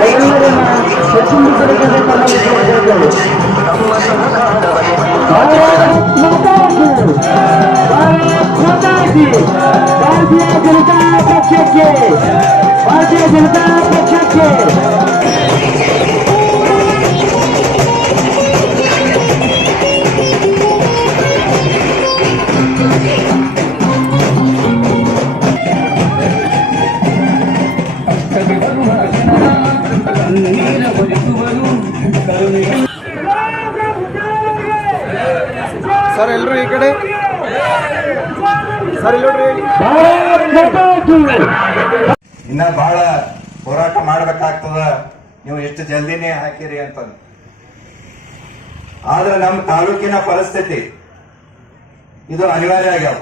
ఐదు వందల ಸರ್ ಎಲ್ಲರೂ ಈ ಕಡೆ? ಇನ್ನ ಬಹಳ ಹೋರಾಟ ಮಾಡ್ಬೇಕಾಗ್ತದ. ನೀವು ಎಷ್ಟು ಜಲ್ದಿನೇ ಹಾಕಿರಿ ಅಂತ ಆದ್ರೆ ನಮ್ಮ ತಾಲೂಕಿನ ಪರಿಸ್ಥಿತಿ ಇದು ಅನಿವಾರ್ಯ ಆಗ್ಯಾವ.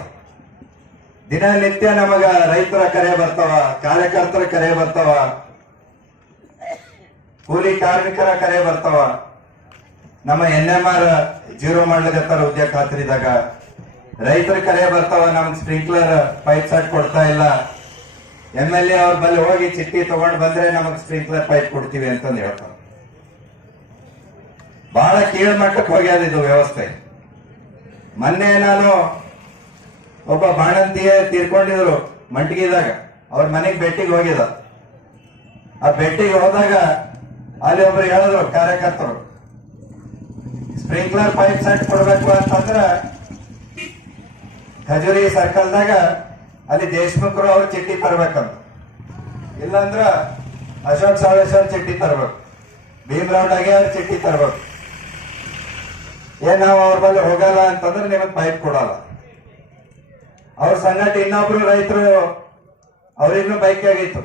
ದಿನನಿತ್ಯ ನಮಗ ರೈತರ ಕರೆ ಬರ್ತಾವ, ಕಾರ್ಯಕರ್ತರ ಕರೆ ಬರ್ತಾವ. ಕೂಲಿ ಕಾರ್ಮಿಕರ ಕರೆ ಬರ್ತಾವ. ನಮ್ಮ ಎನ್ ಎಂ ಆರ್ ಜೀರೋ ಮಾಡ್ಲಿಕತ್ತಾರ ಉದ್ಯೋಗ ಖಾತ್ರಿದಾಗ. ರೈತರ ಕರೆ ಬರ್ತಾವ ನಮ್ಗೆ ಸ್ಪ್ರಿಂಕ್ಲರ್ ಪೈಪ್ ಸೆಟ್ ಕೊಡ್ತಾ ಇಲ್ಲ. ಎಂ ಎಲ್ ಎ ಅವ್ರ ಬಲ್ಲಿ ಹೋಗಿ ಚಿಟ್ಟಿ ತಗೊಂಡ್ ಬಂದ್ರೆ ನಮಗ್ ಸ್ಪ್ರಿಂಕ್ಲರ್ ಪೈಪ್ ಕೊಡ್ತೀವಿ ಅಂತಂದು ಹೇಳ್ತಾರೆ. ಬಹಳ ಕೀಳ್ಮಟ್ಟಕ್ಕೆ ಹೋಗ್ಯದ ಇದು ವ್ಯವಸ್ಥೆ. ಮೊನ್ನೆ ನಾನು ಒಬ್ಬ ಬಾಣಂತಿಯ ತೀರ್ಕೊಂಡಿದ್ರು ಮಂಟಿಗಿದಾಗ ಅವ್ರ ಮನೆಗೆ ಬೆಟ್ಟಿಗೆ ಹೋಗಿದ ಆ ಬೆಟ್ಟಿಗೆ ಹೋದಾಗ ಅಲ್ಲಿ ಒಬ್ರು ಹೇಳಿದ್ರು ಕಾರ್ಯಕರ್ತರು, ಸ್ಪ್ರಿಂಕ್ಲರ್ ಪೈಪ್ ಸೆಟ್ ಕೊಡ್ಬೇಕು ಅಂತಂದ್ರ ಖಜೂರಿ ಸರ್ಕಲ್ದಾಗ ಅಲ್ಲಿ ದೇಶಮುಖರು ಅವ್ರ ಚಿಟ್ಟಿ ತರ್ಬೇಕಂತ. ಇಲ್ಲಾಂದ್ರ ಅಶೋಕ್ ಸಾಳೇಶ್ವರ್ ಚಿಟ್ಟಿ ತರ್ಬೇಕು ಭೀಮರಾವ್ ಅವ್ರ ಚಿಟ್ಟಿ ತರ್ಬೇಕು. ಏನ್ ನಾವು ಅವ್ರ ಬಳಿ ಹೋಗಲ್ಲ ಅಂತಂದ್ರೆ ನಿಮಗೆ ಪೈಪ್ ಕೊಡಲ್ಲ. ಅವ್ರ ಸಂಗಟ ಇನ್ನೊಬ್ರು ರೈತರು ಅವ್ರಿನ್ನೂ ಬೈಕ್ ಆಗಿತ್ತು.